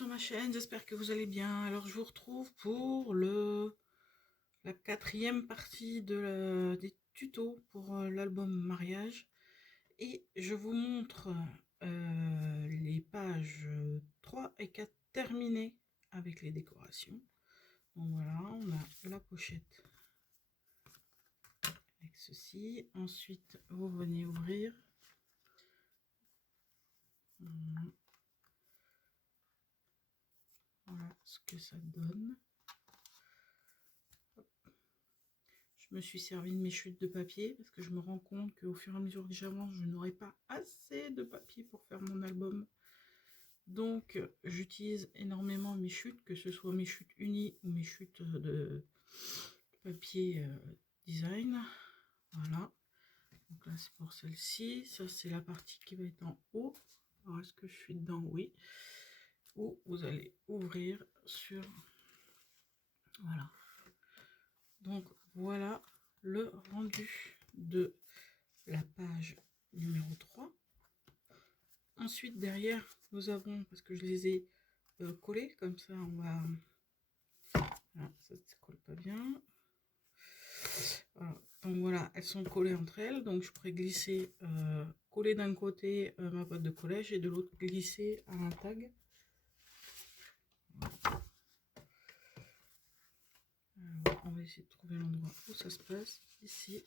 sur ma chaîne, j'espère que vous allez bien. Alors je vous retrouve pour la quatrième partie des tutos pour l'album mariage. Et je vous montre les pages 3 et 4 terminées avec les décorations. Donc voilà, on a la pochette avec ceci. Ensuite, vous venez ouvrir. Voilà ce que ça donne. Je me suis servi de mes chutes de papier parce que je me rends compte qu'au fur et à mesure que j'avance, je n'aurai pas assez de papier pour faire mon album. Donc j'utilise énormément mes chutes, que ce soit mes chutes unies ou mes chutes de papier design. Voilà. Donc là c'est pour celle-ci. Ça c'est la partie qui va être en haut. Alors est-ce que je suis dedans? Oui. Où vous allez ouvrir sur... Voilà. Donc voilà le rendu de la page numéro 3. Ensuite derrière nous avons, parce que je les ai collés comme ça, on va... Voilà, ça ne se colle pas bien. Voilà. Donc voilà, elles sont collées entre elles, donc je pourrais glisser, coller d'un côté ma boîte de collège et de l'autre glisser à un tag. Alors, on va essayer de trouver l'endroit où ça se passe, ici.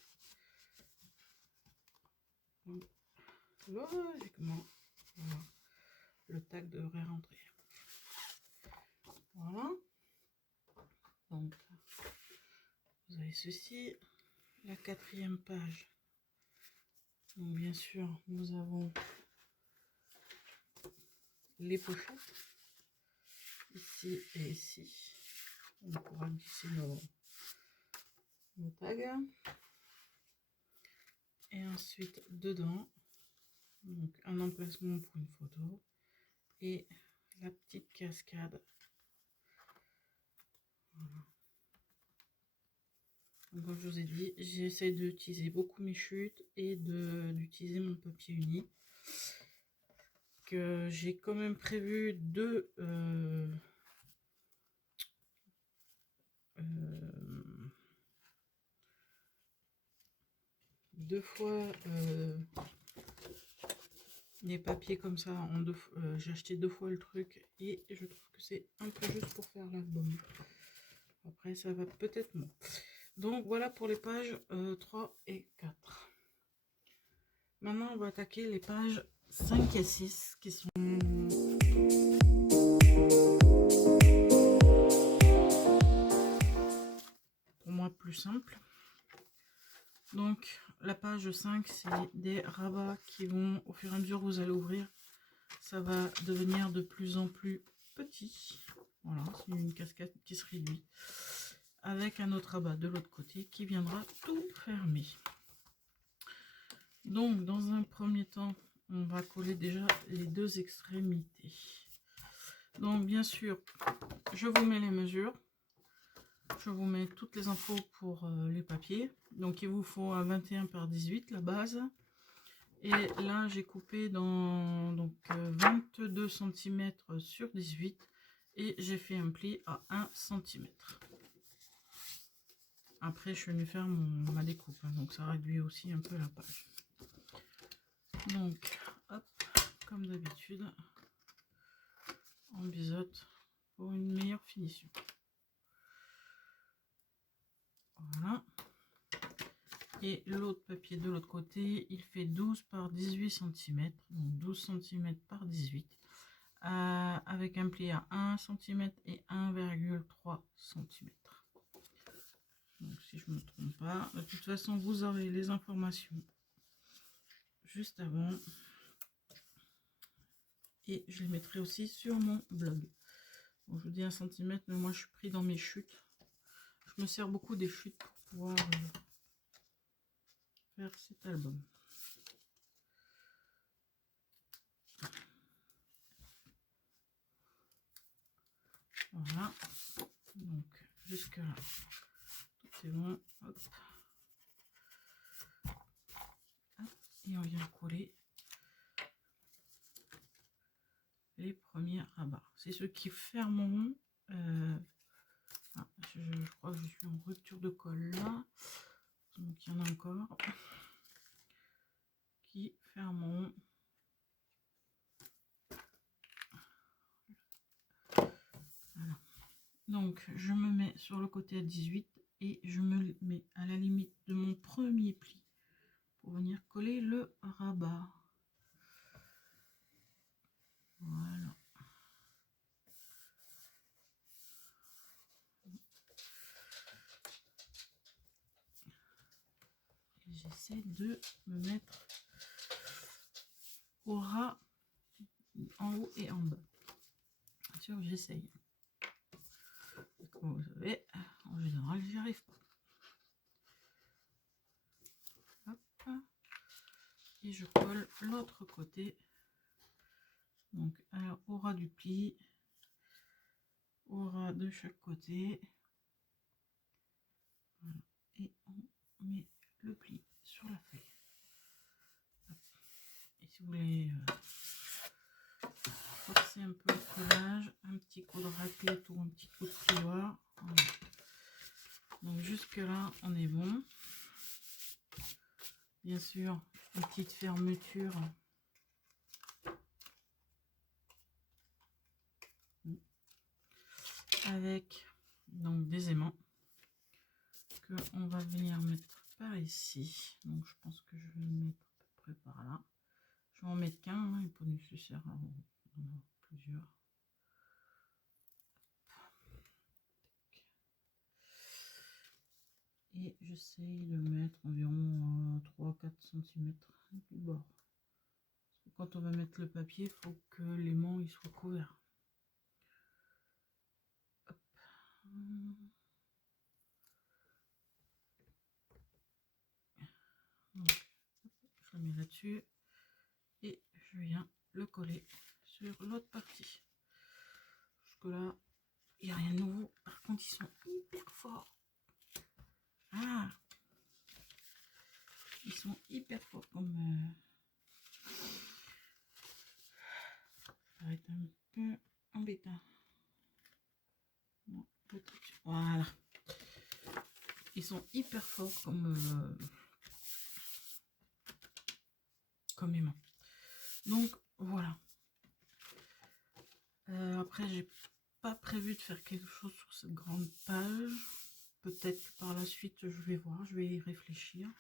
Donc, logiquement, voilà, le tag devrait rentrer. Voilà. Donc, vous avez ceci, la quatrième page. Donc, bien sûr, nous avons les pochettes, ici et ici. On pourra glisser nos tags. Et ensuite, dedans, donc un emplacement pour une photo et la petite cascade. Voilà. Donc, comme je vous ai dit, j'essaie d'utiliser beaucoup mes chutes et d'utiliser mon papier uni. Que j'ai quand même prévu deux fois les papiers comme ça. J'ai acheté 2 fois le truc et je trouve que c'est un peu juste pour faire l'album. Après, ça va peut-être moins. Donc voilà pour les pages 3 et 4. Maintenant, on va attaquer les pages 5 et 6 qui sont... pour moi plus simple. Donc la page 5, c'est des rabats qui vont, au fur et à mesure que vous allez ouvrir, ça va devenir de plus en plus petit. Voilà, c'est une cascade qui se réduit. Avec un autre rabat de l'autre côté qui viendra tout fermer. Donc dans un premier temps, on va coller déjà les deux extrémités. Donc bien sûr, je vous mets les mesures. Je vous mets toutes les infos pour les papiers. Donc il vous faut un 21 par 18 la base. Et là j'ai coupé dans 22 cm sur 18. Et j'ai fait un pli à 1 cm. Après je suis venue faire ma découpe. Hein, donc ça réduit aussi un peu la page. Donc hop, comme d'habitude, on biseaute pour une meilleure finition. Voilà. Et l'autre papier de l'autre côté, il fait 12 par 18 cm. Donc 12 cm par 18. Avec un pli à 1 cm et 1,3 cm. Donc si je ne me trompe pas. De toute façon, vous aurez les informations juste avant. Et je les mettrai aussi sur mon blog. Donc, je vous dis 1 cm, mais moi je suis pris dans mes chutes. Je me sers beaucoup des chutes pour pouvoir faire cet album. Voilà. Donc jusque là, tout est bon. Hop. Et on vient coller les premiers rabats. c'est ceux qui fermeront. Je crois que je suis en rupture de colle là. Donc il y en a encore qui fermeront. Voilà. Donc je me mets sur le côté à 18 et je me mets à la limite de mon premier pli pour venir coller le rabat. Voilà. J'essaie de me mettre au ras en haut et en bas. Bien sûr, j'essaye. Comme vous savez, en général, j'y arrive pas. Hop. Et je colle l'autre côté. Donc, alors, au ras du pli, au ras de chaque côté. Voilà. Et on met le pli sur la feuille. Hop. Et si vous voulez forcer un peu le collage, un petit coup de raclette ou un petit coup de plioir. Voilà. Donc jusque là on est bon. Bien sûr, une petite fermeture avec donc des aimants que on va venir mettre par ici. Donc je pense que je vais le mettre à peu près par là. Je vais en mettre qu'un, hein, il n'est pas nécessaire en avoir plusieurs. Et j'essaye de mettre environ 3-4 cm du bord. Parce que quand on va mettre le papier, il faut que l'aimant il soit couvert. Hop. Donc, je le mets là-dessus et je viens le coller sur l'autre partie. Jusque là, il n'y a rien de nouveau. Par contre, ils sont hyper forts. Ah, ils sont hyper forts comme ça va être un peu embêtant. Non, voilà. Ils sont hyper forts comme aimant. Donc voilà. Après, j'ai pas prévu de faire quelque chose sur cette grande page. Peut-être que par la suite, je vais voir, je vais y réfléchir.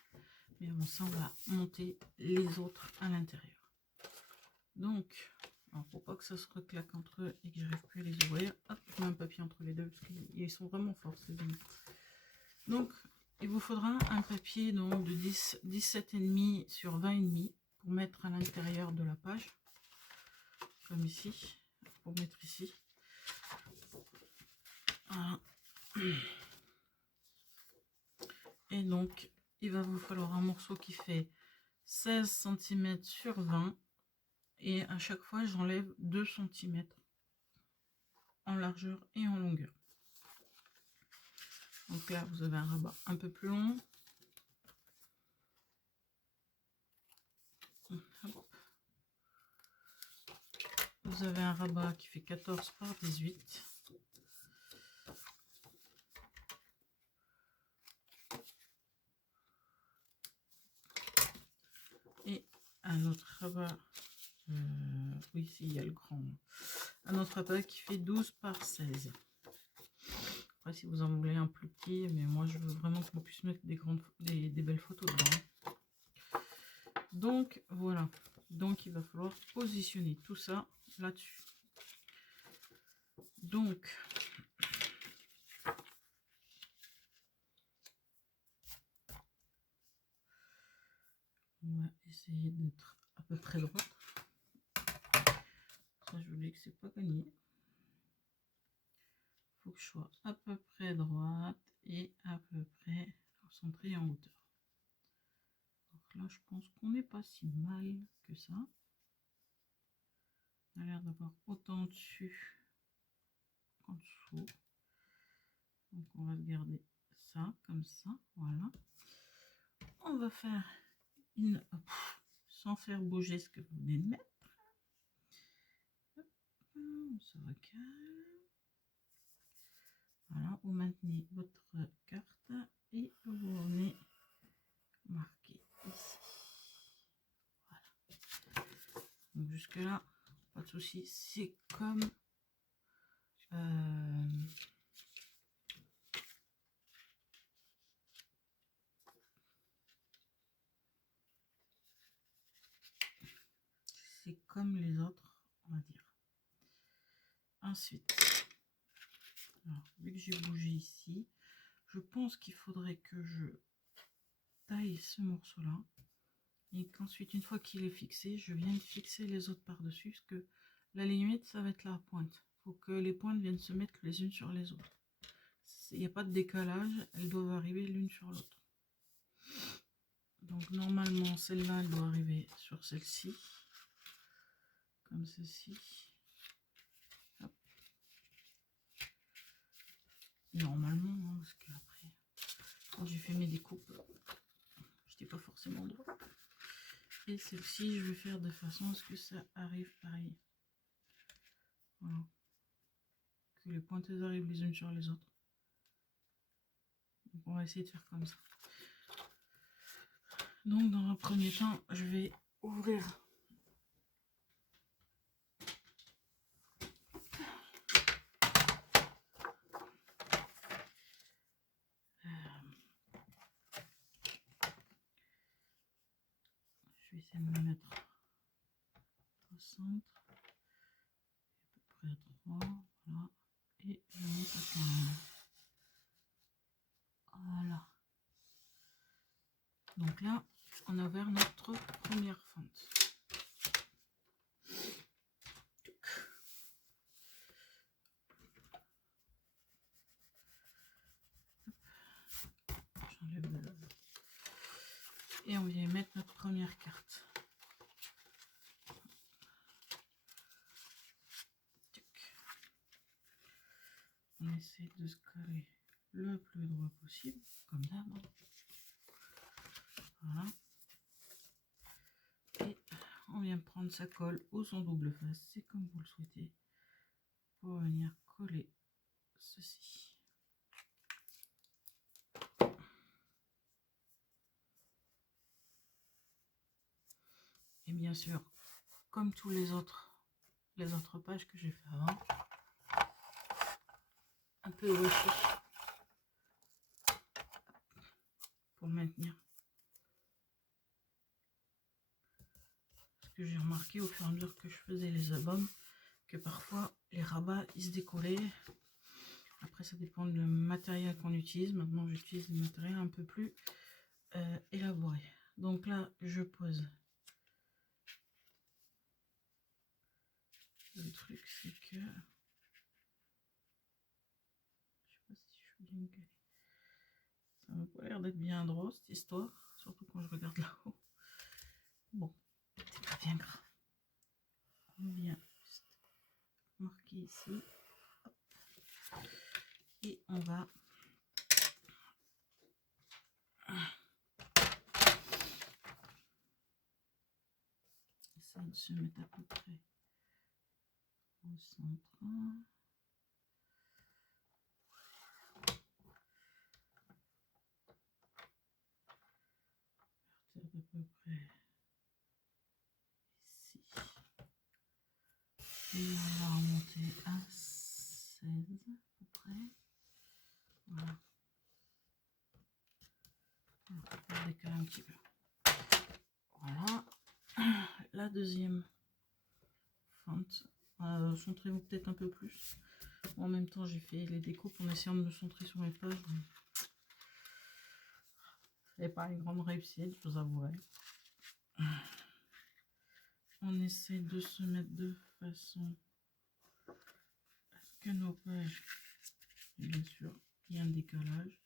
Mais avant ça, on va monter les autres à l'intérieur. Donc, alors pour pas que ça se reclaque entre eux et que j'arrive plus à les ouvrir, hop, je mets un papier entre les deux parce qu'ils sont vraiment forts ces aimants. Donc, il vous faudra un papier donc, de 17,5 sur 20,5 pour mettre à l'intérieur de la page, comme ici, pour mettre ici. Voilà. Et donc, il va vous falloir un morceau qui fait 16 cm sur 20 et à chaque fois, j'enlève 2 cm en largeur et en longueur. Donc là, vous avez un rabat un peu plus long. Vous avez un rabat qui fait 14 par 18. Et un autre rabat, oui, ici il y a le grand. Un autre rabat qui fait 12 par 16. Après, si vous en voulez un plus petit, mais moi je veux vraiment qu'on puisse mettre des belles photos dedans. Donc voilà. Donc il va falloir positionner tout ça là-dessus. Donc on va essayer d'être à peu près droite. Ça, je vous dis que c'est pas gagné. Il faut que je sois à peu près droite et à peu près centrée en hauteur. Donc là, je pense qu'on n'est pas si mal que ça. On a l'air d'avoir autant dessus qu'en dessous. Donc on va garder ça comme ça. Voilà. On va faire une sans faire bouger ce que vous venez de mettre. on se recale. Voilà, vous maintenez votre carte et vous venez marquer ici. Voilà. Donc jusque là, pas de souci. C'est comme c'est comme les autres, on va dire. Ensuite, alors, vu que j'ai bougé ici, je pense qu'il faudrait que je taille ce morceau-là. Et qu'ensuite, une fois qu'il est fixé, je viens fixer les autres par-dessus. Parce que la limite, ça va être la pointe. Il faut que les pointes viennent se mettre les unes sur les autres. Il n'y a pas de décalage, elles doivent arriver l'une sur l'autre. Donc normalement, celle-là, elle doit arriver sur celle-ci. Comme ceci. Hop. Normalement, hein, parce qu'après, quand j'ai fait mes découpes, j'étais pas forcément droit. Et celle-ci, je vais faire de façon à ce que ça arrive pareil. Voilà. Que les pointeuses arrivent les unes sur les autres. Donc on va essayer de faire comme ça. Donc dans un premier temps, je vais ouvrir je vais essayer de me mettre au centre, à peu près 3, voilà, et je monte à 15. Voilà. Donc là, on a ouvert notre première fente. J'enlève le... Et on vient mettre notre première carte. On essaie de se coller le plus droit possible, comme d'hab. Voilà. Et on vient prendre sa colle ou son double face, c'est comme vous le souhaitez, pour venir coller ceci. Et bien sûr, comme tous les autres pages que j'ai fait avant, un peu aussi pour maintenir. Parce que j'ai remarqué au fur et à mesure que je faisais les albums que parfois les rabats ils se décollaient. Après ça dépend du matériel qu'on utilise. Maintenant j'utilise des matériels un peu plus élaborés. Donc là je pose. Le truc c'est que je sais pas si je suis bien calée. Ça m'a pas l'air d'être bien droit cette histoire, surtout quand je regarde là-haut. Bon, c'est pas bien grave. On vient juste marquer ici. Hop. Et on va essayer de se mettre à peu près au centre. À peu près ici. Et on va remonter à 16 à peu près. Voilà. On va décaler un petit peu. Voilà. La deuxième fente. Centrez-vous peut-être un peu plus. En même temps, j'ai fait les découpes en essayant de me centrer sur mes pages. Et pas une grande réussite, je vous avouerai. On essaie de se mettre de façon à ce que nos pages, bien sûr, il y a un décalage.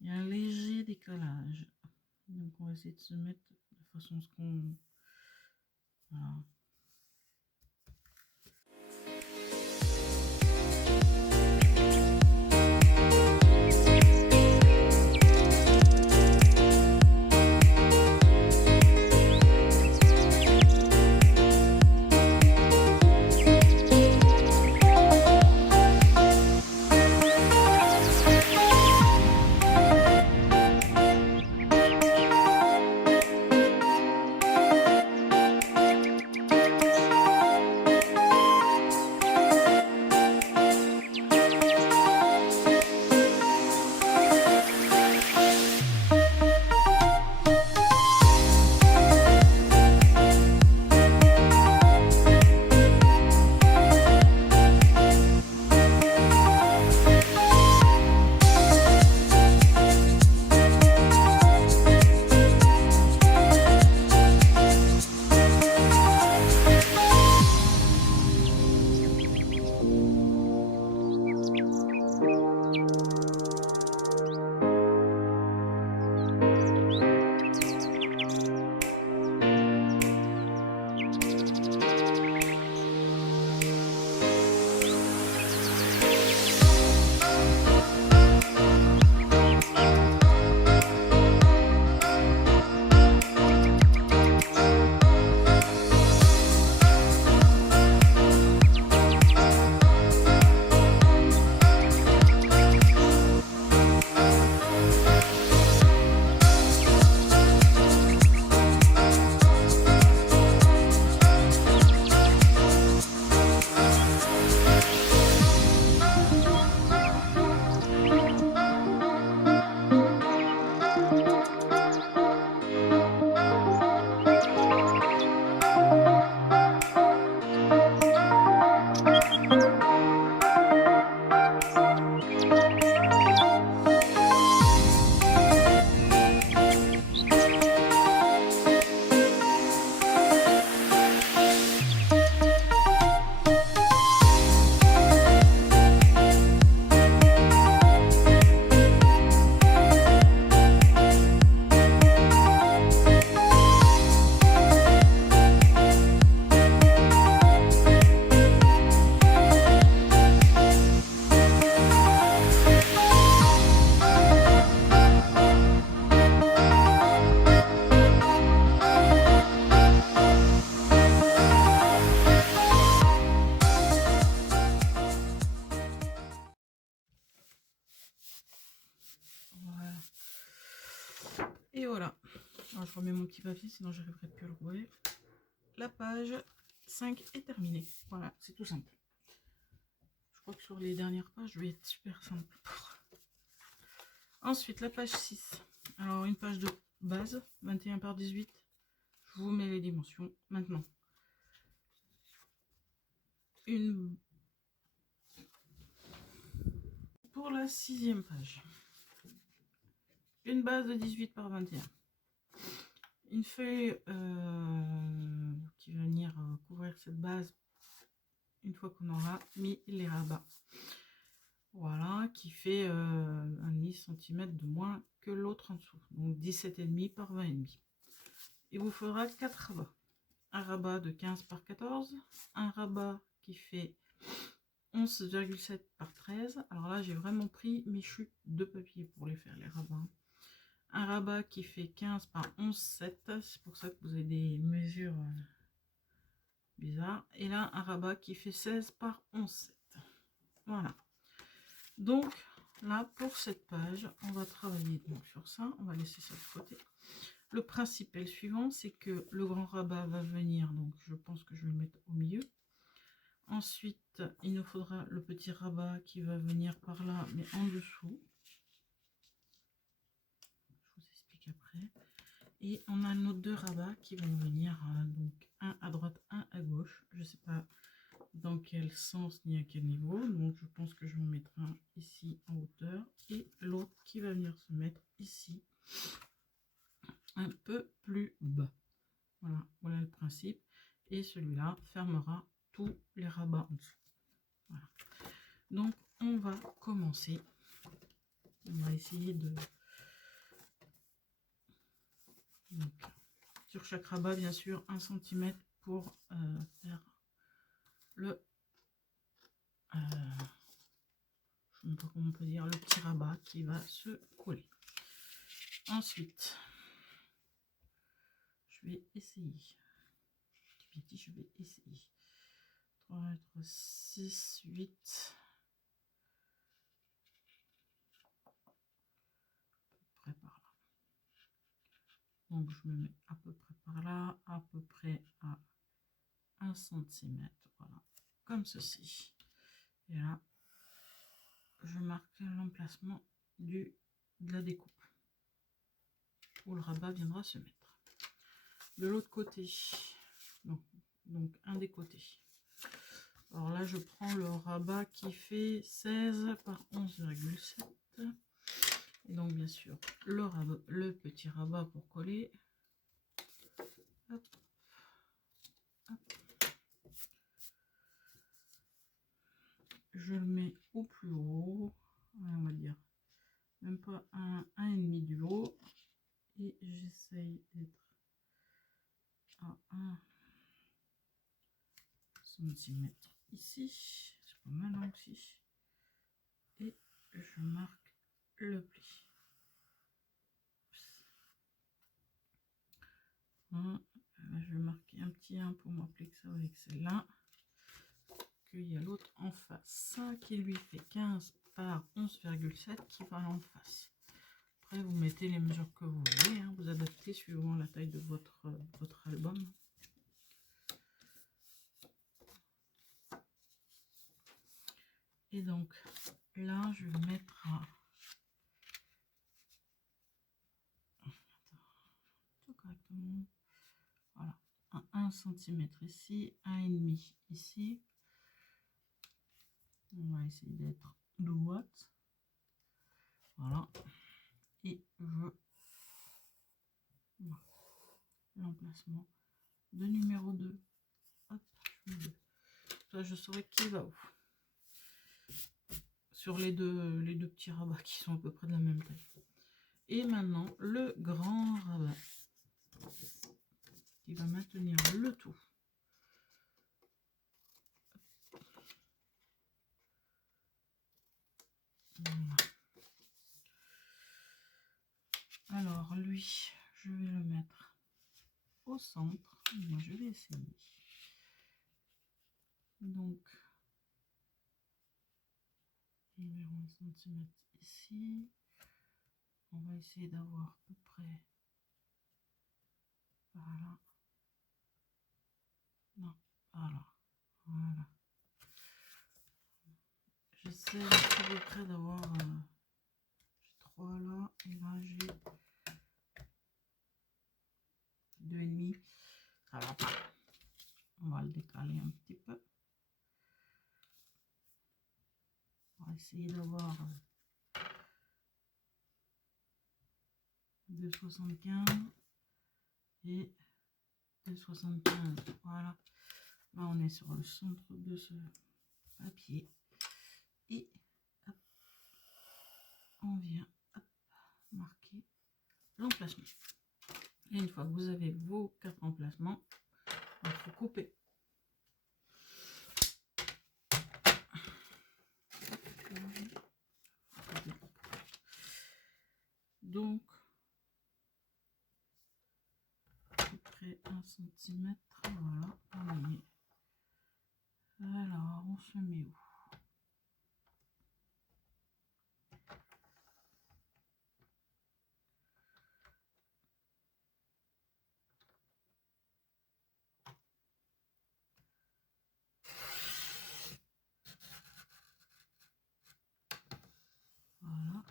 Il y a un léger décalage. Donc on va essayer de se mettre de façon à ce qu'on... Voilà. Et voilà. Alors, je remets mon petit papier, sinon j'arriverai plus à le rouvrir. La page 5 est terminée. Voilà, c'est tout simple. Je crois que sur les dernières pages, je vais être super simple. Ensuite, la page 6. Alors, une page de base, 21 par 18. Je vous mets les dimensions maintenant. Pour la 6e page. Une base de 18 par 21. Une feuille qui va venir couvrir cette base une fois qu'on aura mis les rabats. Voilà, qui fait un demi-centimètre de moins que l'autre en dessous. Donc 17,5 par 20,5. Il vous faudra 4 rabats. Un rabat de 15 par 14. Un rabat qui fait 11,7 par 13. Alors là, j'ai vraiment pris mes chutes de papier pour les faire, les rabats. Un rabat qui fait 15 par 11,7. C'est pour ça que vous avez des mesures bizarres. Et là, un rabat qui fait 16 par 11,7. Voilà. Donc, là, pour cette page, on va travailler donc sur ça. On va laisser ça de côté. Le principe est le suivant, c'est que le grand rabat va venir. Donc, je pense que je vais le mettre au milieu. Ensuite, il nous faudra le petit rabat qui va venir par là, mais en dessous. Je vous explique après. Et on a nos 2 rabats qui vont venir, donc un à droite, un à gauche. Je ne sais pas dans quel sens ni à quel niveau. Donc je pense que je vais en mettre un ici en hauteur et l'autre qui va venir se mettre ici un peu plus bas. Voilà, voilà le principe. Et celui-là fermera tous les rabats en dessous. Voilà. Donc on va commencer. On va essayer de... Donc, sur chaque rabat, bien sûr, 1 cm pour faire le... je ne sais pas comment on peut dire, le petit rabat qui va se coller. Ensuite, je vais essayer. Je vais essayer. 3, 6, 8. À peu près par là. Donc je me mets à peu près par là, à peu près à 1 cm. Voilà, comme ceci. Et là, je marque l'emplacement de la découpe où le rabat viendra se mettre. De l'autre côté, donc un des côtés. Alors là, je prends le rabat qui fait 16 par 11,7. Et donc, bien sûr, le petit rabat pour coller. Hop, hop. Je le mets au plus haut, on va dire même pas un et demi du haut. Et j'essaye d'être à 1 cm ici. C'est pas mal hein, aussi. Et je marque le pli. Là, je vais marquer un petit 1 pour m'appeler que ça avec celle-là. Qu'il y a l'autre en face qui lui fait 15 par 11,7 qui va en face. Après, vous mettez les mesures que vous voulez, hein, vous adaptez suivant la taille de votre album. Et donc là, je vais mettre tout correctement. Voilà, 1 cm ici, 1,5 ici. On va essayer d'être droite. Voilà. Et l'emplacement de numéro 2. Hop, là, je saurai qui va où. Sur les deux petits rabats qui sont à peu près de la même taille. Et maintenant, le grand rabat qui va maintenir le tout. Voilà. Alors, lui, je vais le mettre au centre. Moi, je vais essayer. Donc, numéro 1 cm ici. On va essayer d'avoir à peu près Voilà. Non, voilà. Voilà. J'essaie à peu près d'avoir... j'ai 3 là, et là j'ai 2,5. Ça va pas. On va le décaler un petit peu. On va essayer d'avoir 2,75 et 2,75. Voilà. Là, on est sur le centre de ce papier. Et hop, on vient hop, marquer l'emplacement. Et une fois que vous avez vos 4 emplacements, il faut couper. Donc, à peu près 1 cm. Voilà, on y est. Alors, on se met où? Voilà.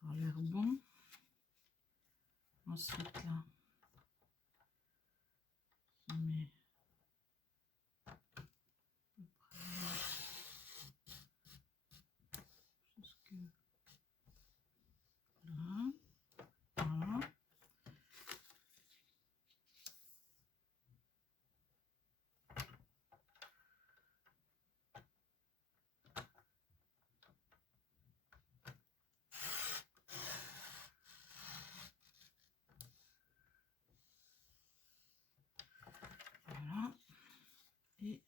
Ça a l'air bon. Ensuite, là, on met à peu près jusque là. Voilà. Voilà. Et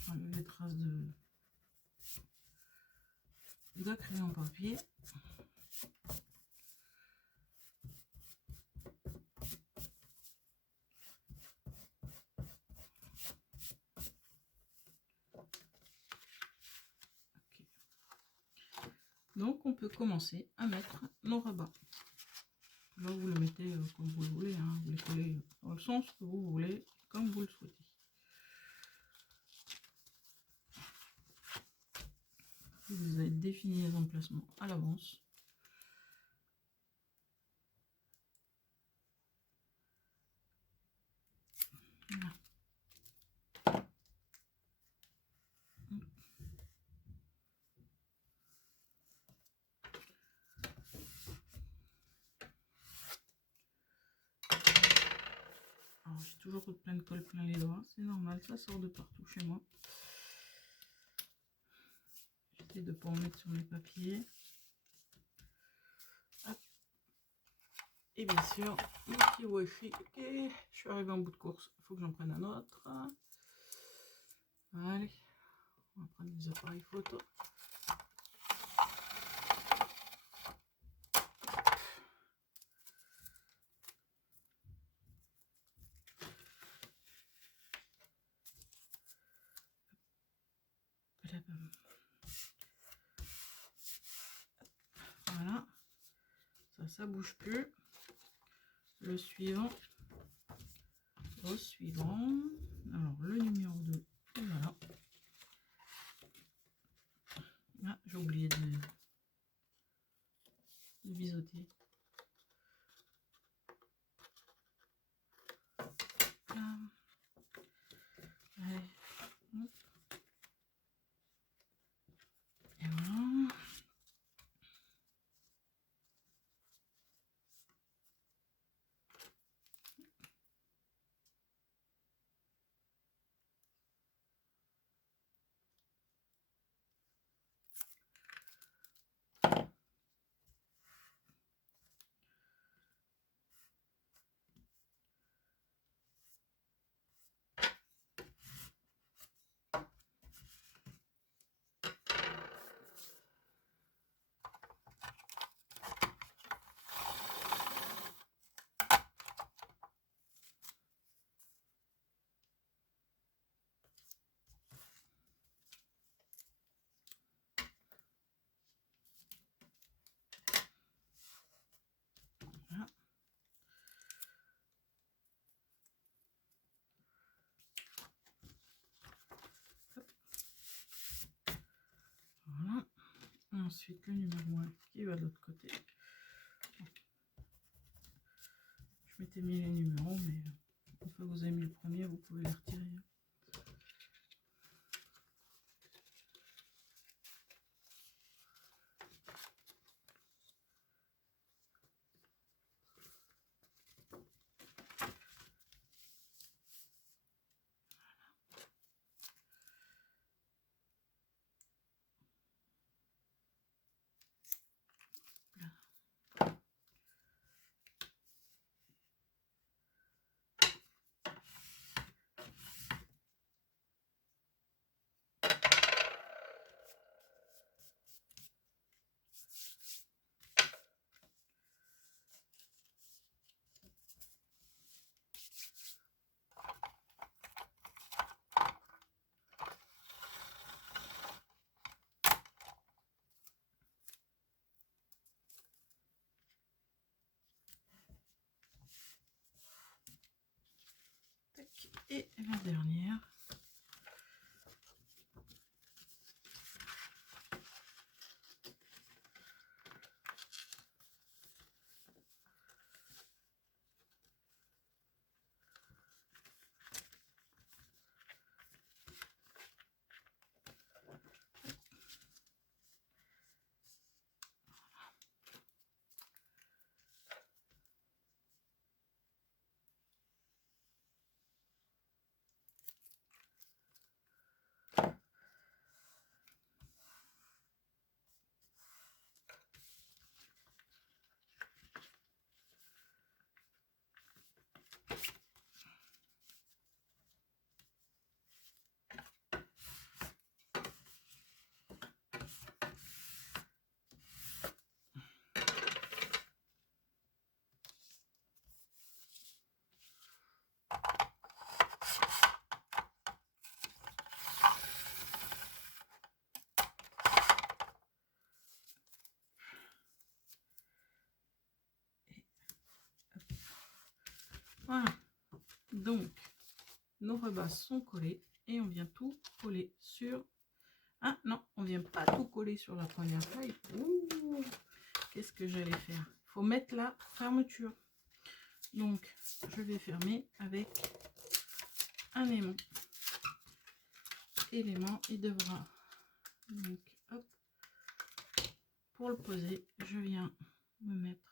j'enlève les traces de crayon papier. Okay. Donc on peut commencer à mettre nos rabats. Là vous le mettez comme vous le voulez, hein. Vous les collez dans le sens que vous voulez, comme vous le souhaitez. Vous avez défini les emplacements à l'avance. Voilà. Alors j'ai toujours plein de colle plein les doigts, c'est normal, ça sort de partout chez moi. J'essaie de ne pas en mettre sur mes papiers. Hop. Et bien sûr, mon petit washi. Ok, je suis arrivée en bout de course, il faut que j'en prenne un autre. Allez, on va prendre des appareils photo. Voilà, ça bouge plus. Le suivant, au suivant. Alors le numéro 2, voilà. Ah, j'ai oublié de biseauter. Allez, hop. Et voilà. ensuite le numéro 1 qui va de l'autre côté. Je m'étais mis les numéros, mais une fois que vous avez mis le premier, vous pouvez les retirer. Et la dernière. Voilà, donc nos rebats sont collés et on vient tout coller sur... Ah non, on vient pas tout coller sur la première feuille. Qu'est-ce que j'allais faire? Il faut mettre la fermeture. Donc, je vais fermer avec un aimant. Et l'aimant, il devra... Donc, hop, pour le poser, je viens me mettre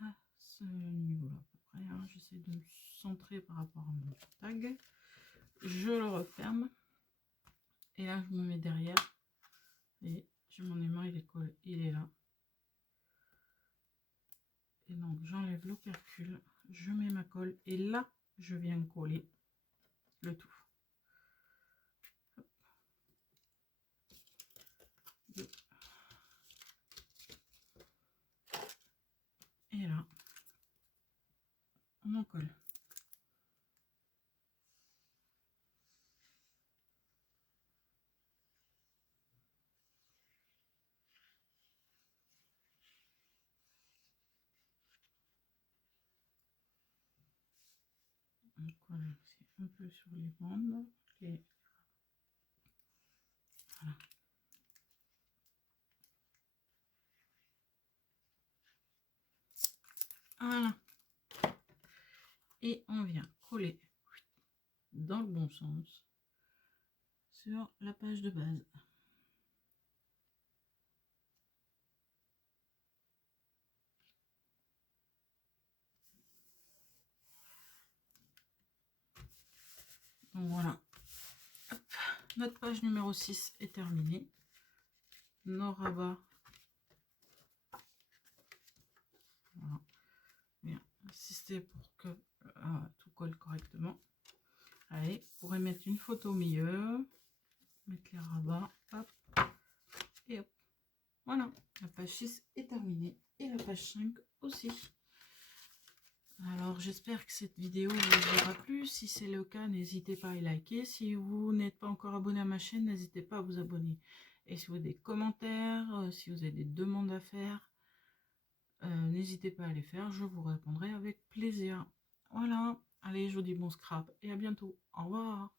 à ce niveau-là à peu près. Hein. J'essaie de me centrer par rapport à mon tag. Je le referme. Et là, je me mets derrière. Et j'ai mon aimant, il est là. Et donc, j'enlève l'opercule. Je mets ma colle. Et là, je viens coller le tout. Hop. Et là, on en colle. On colle aussi un peu sur les bandes. Et voilà. Voilà. Et on vient coller dans le bon sens sur la page de base. Donc voilà. Hop. Notre page numéro 6 est terminée. Nos rabats. Voilà. Bien insister pour que tout colle correctement. Allez, vous pourrez mettre une photo au milieu. Mettre les rabats. Hop. Et hop. Voilà. La page 6 est terminée. Et la page 5 aussi. Alors j'espère que cette vidéo vous aura plu. Si c'est le cas, n'hésitez pas à liker. Si vous n'êtes pas encore abonné à ma chaîne, n'hésitez pas à vous abonner. Et si vous avez des commentaires, si vous avez des demandes à faire, n'hésitez pas à les faire. Je vous répondrai avec plaisir. Voilà. Allez, je vous dis bon scrap et à bientôt. Au revoir.